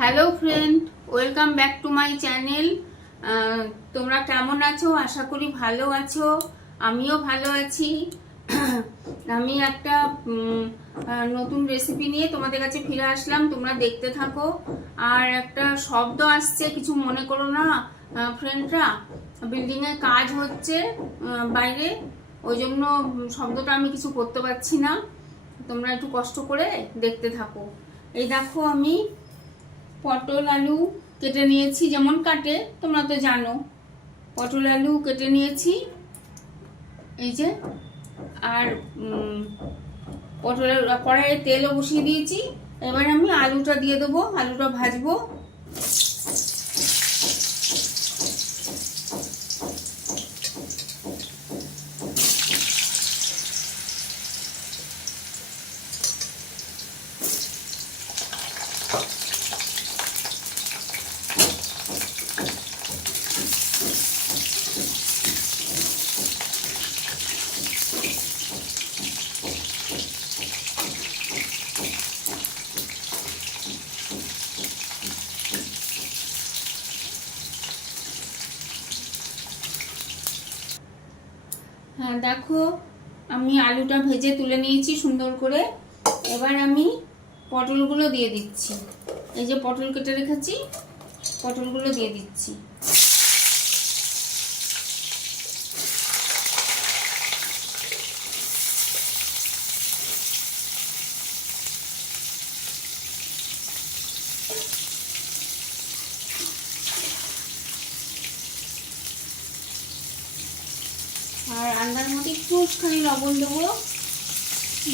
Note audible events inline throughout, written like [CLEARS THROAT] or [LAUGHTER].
Hello friend welcome back to my channel তোমরা কেমন আছো? আশা করি ভালো আছো। আমিও ভালো আছি। [CLEARS THROAT] আমি একটা নতুন রেসিপি নিয়ে তোমাদের কাছে ফিরে আসলাম। তোমরা দেখতে থাকো। আর একটা শব্দ আসছে, কিছু মনে করো না ফ্রেন্ডরা বিল্ডিংয়ে কাজ হচ্ছে বাইরে। ওই জন্য শব্দটা আমি কিছু করতে পারছি না। তোমরা একটু কষ্ট করে দেখতে থাকো। এই দেখো আমি পটল আলু কেটে নিয়েছি, যেমন কাটে, তোমরা তো জানো। পটল আলু কেটে নিয়েছি, এই যে, আর পটল, কড়াইয়ে তেলও বসিয়ে দিয়েছি। এবার আমি আলুটা দিয়ে দেবো, আলুটা ভাজবো। হ্যাঁ দেখো, আমি আলুটা ভেজে তুলে নিয়েছি সুন্দর করে। এবার আমি পটলগুলো দিয়ে দিচ্ছি। এই যে পটল কেটে রেখেছি, পটলগুলো দিয়ে দিচ্ছি। আর আন্দার মধ্যে একটুখানি লবণ দেবো,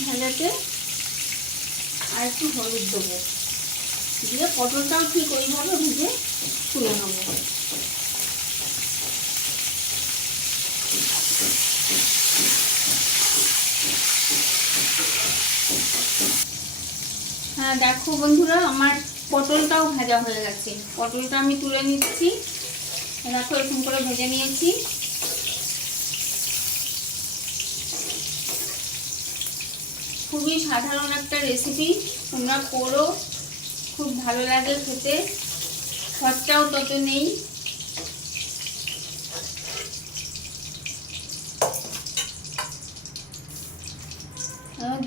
ভাজাতে, আর একটু হলুদ দেবো। দিয়ে পটলটাও ঠিক ওইভাবে ভেজে তুলে নেব। হ্যাঁ দেখো বন্ধুরা, আমার পটলটাও ভাজা হয়ে গেছে। পটলটা আমি তুলে নিচ্ছি। দেখো এরকম করে ভেজে নিয়েছি। খুবই সাধারণ একটা রেসিপি তোমরা করো, খুব ভালো লাগে খেতে। খরচাও তত নেই।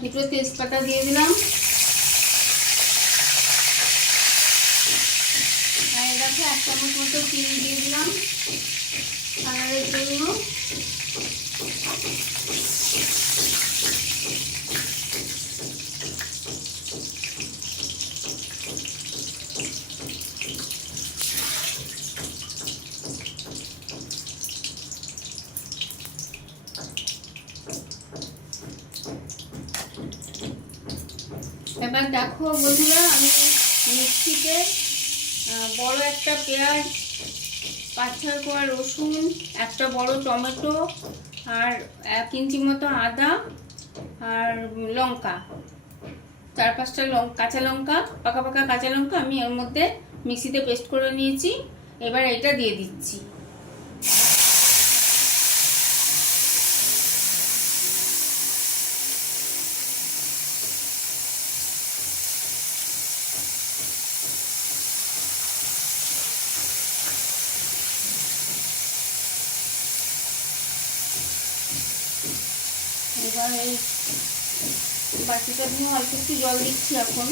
দুটো তেজপাতা দিয়ে দিলাম। দেখো এক চামচ মতো চিনি দিয়ে দিলাম। কালারের জন্য। এবার দেখো বন্ধুরা, আমি মিক্সিতে বড় একটা পেঁয়াজ, পাঁচ ছয় কোয়া রসুন, একটা বড় টমেটো আর এক ইঞ্চি মতো আদা আর লঙ্কা। চার পাঁচটা লঙ্কা কাঁচা লঙ্কা, পাকা পাকা কাঁচা লঙ্কা আমি এর মধ্যে মিক্সিতে পেস্ট করে নিয়েছি। এবার এটা দিয়ে দিচ্ছি। এবার বাটিটা দিয়ে অল্প একটু জল দিচ্ছি এখন।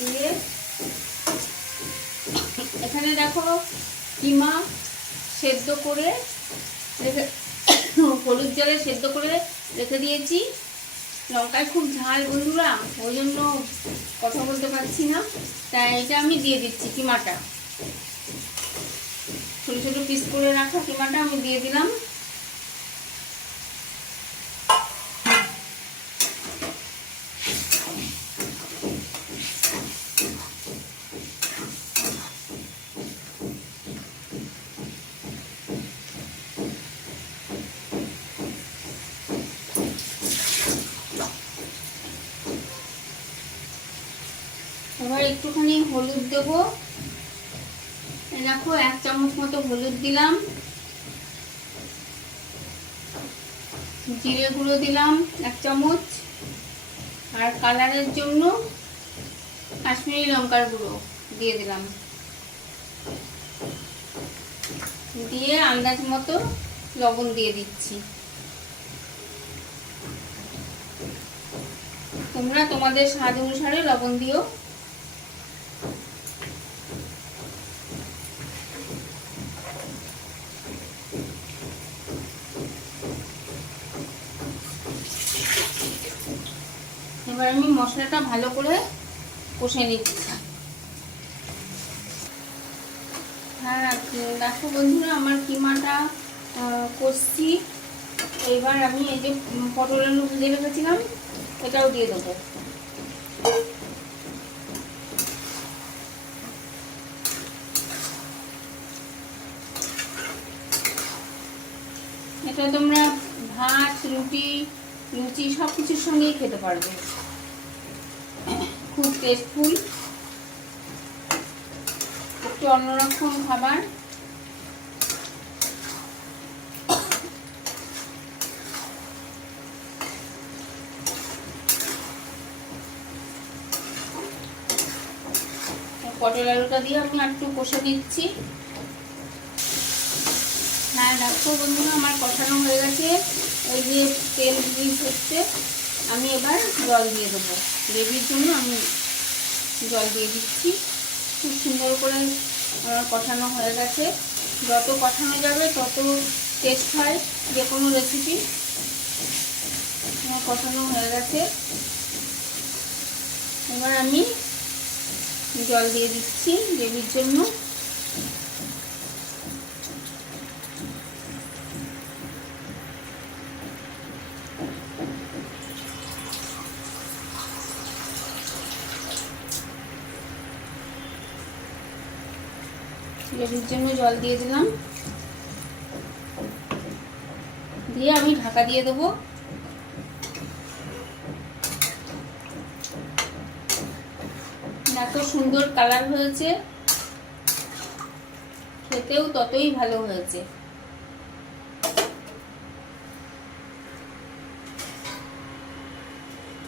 দিয়ে এখানে দেখো কিমা সেদ্ধ করে রেখে হলুদ জলে সেদ্ধ করে রেখে দিয়েছি। লঙ্কায় খুব ঝাল বন্ধুরা, ওই জন্য কথা বলতে পারছি না। তাই এটা আমি দিয়ে দিচ্ছি কিমাটা। ছোটো ছোটো পিস করে রাখা কিমাটা আমি দিয়ে দিলাম। এবার একটুখানি হলুদ দেবো। দেখো, এক চামচ মতো হলুদ দিলাম। জিরে গুঁড়ো দিলাম এক চামচ। আর কালারের জন্য কাশ্মীরি লঙ্কার গুঁড়ো দিয়ে দিলাম। দিয়ে আন্দাজ মতো লবণ দিয়ে দিচ্ছি। তোমরা তোমাদের স্বাদ অনুসারে লবণ দিও। এবার আমি মশলাটা ভালো করে কষে নিচ্ছি। হ্যাঁ দেখো বন্ধুরা, আমার কিমাটা কষছি। এবার আমি এই যে পটল আলু ভেজে রেখেছিলাম, এটাও দিয়ে দেবো। এটা তোমরা ভাত, রুটি, লুচি সব কিছুর সঙ্গেই খেতে পারবে। খুব টেস্টফুল একটু অন্যরকম খাবার। পটল আলুটা দিয়ে আমি একটু কষে দিচ্ছি হ্যাঁ দেখো বন্ধুরা, আমার কষানো হয়ে গেছে। ওই যে তেল রিলিজ হচ্ছে আমি এবার জল দিয়ে দেবো। গ্রেভির জন্য আমি জল দিয়ে দিচ্ছি। খুব সুন্দর করে আমার কষানো হয়ে গেছে। যত কষানো যাবে, তত টেস্ট হয় যে কোনো রেসিপি আমার কষানো হয়ে গেছে। এবার আমি জল দিয়ে দিচ্ছি গ্রেভির জন্য। গ্রেভির জন্য জল দিয়ে দিলাম। দিয়ে আমি ঢাকা দিয়ে দেবো। এত সুন্দর কালার হয়েছে। খেতেও ততই ভালো হয়েছে।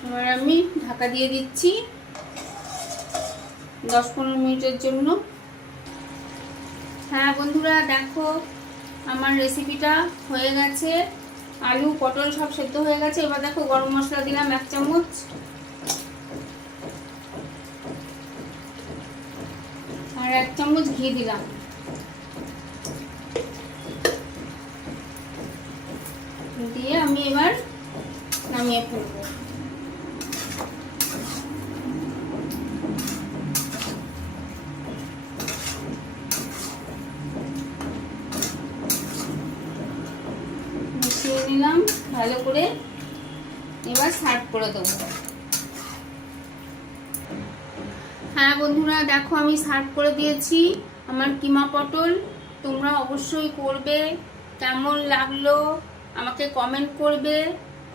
এবার আমি ঢাকা দিয়ে দিচ্ছি দশ পনেরো মিনিটের জন্য। হ্যাঁ বন্ধুরা, দেখো আমার রেসিপিটা হয়ে গেছে। আলু, পটল সব সেদ্ধ হয়ে গেছে। এবার দেখো গরম মশলা দিলাম এক চামচ। আর এক চামচ ঘি দিলাম। দিয়ে আমি এবার নামিয়ে ফেলব। ভালো করে এবার সার্ভ করে দেবো। হ্যাঁ বন্ধুরা, দেখো আমি সার্ভ করে দিয়েছি আমার কিমা পটল। তোমরা অবশ্যই করবে, কেমন লাগল আমাকে কমেন্ট করবে।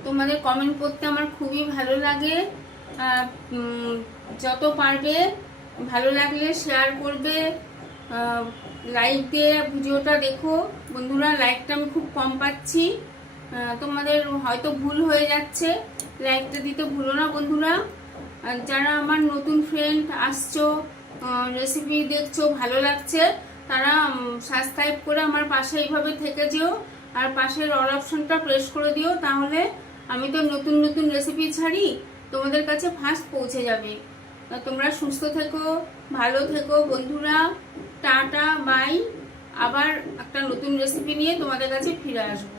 তোমাদের কমেন্ট করতে আমার খুবই ভালো লাগে। যত পারবে ভালো লাগলে শেয়ার করবে। লাইক দিয়ে ভিডিওটা দেখো। বন্ধুরা লাইকটা আমি খুব কম পাচ্ছি। তোমাদের হয়তো ভুল হয়ে যাচ্ছে। লাইকটা দিতে ভুলো না বন্ধুরা। যারা আমার নতুন ফ্রেন্ড আসছো রেসিপি দেখছ, ভালো লাগছে, তারা সাবস্ক্রাইব করে আমার পাশে এইভাবে থেকে যেও। আর পাশের অল অপশনটা প্রেস করে দিও, তাহলে আমি তো নতুন নতুন রেসিপি ছাড়ি, তোমাদের কাছে ফার্স্ট পৌঁছে যাবে। তোমরা সুস্থ থেকো, ভালো থেকো বন্ধুরা। টাটা বাই আবার একটা নতুন রেসিপি নিয়ে তোমাদের কাছে ফিরে আসব।